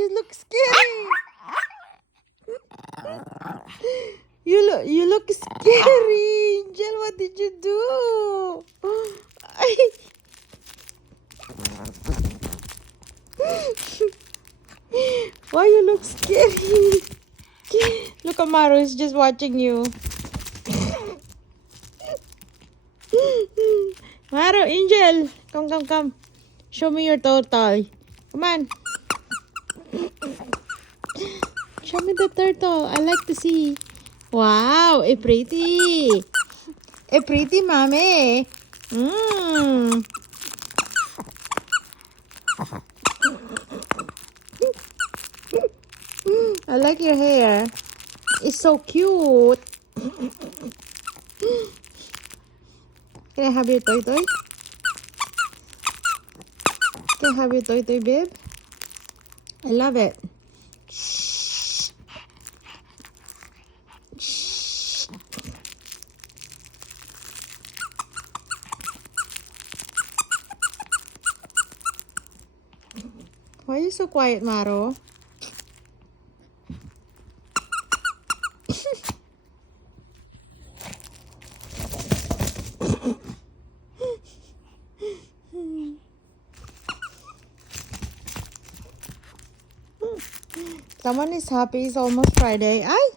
You look scary. You look scary, Angel. What did you do? Why you look scary? Look, Amaru is just watching you. Maru, Angel, come. Show me your turtle. Come on. Show me the turtle. I like to see. Wow, a pretty mommy. I like your hair. It's so cute. Can I have your toy? Can I have your toy, babe? I love it. Shh. Shh. Why are you so quiet, Maro? Someone is happy. It's almost Friday. Ay!